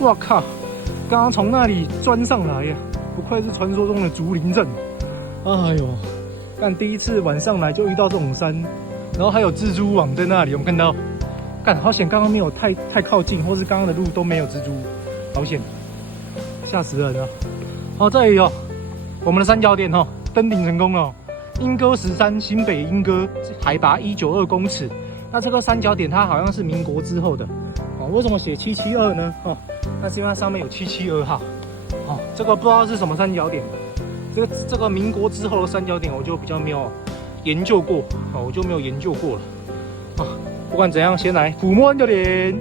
哇靠！刚刚从那里钻上来呀，不愧是传说中的竹林镇。哎呦，干第一次晚上来就遇到这种山，然后还有蜘蛛网在那里，我们看到。干好险，刚刚没有太靠近，或是刚刚的路都没有蜘蛛，好险，吓死人了。好，这里有我们的三角点哦，登顶成功了。莺歌石山，新北莺歌，海拔192公尺。那这个三角点它好像是民国之后的哦。为什么写772呢？哦，那是因为它上面有772号。哦，这个不知道是什么三角点。这个民国之后的三角点，我就比较没有研究过，哦，我就没有研究过了。啊，不管怎样，先来抚摸三角点。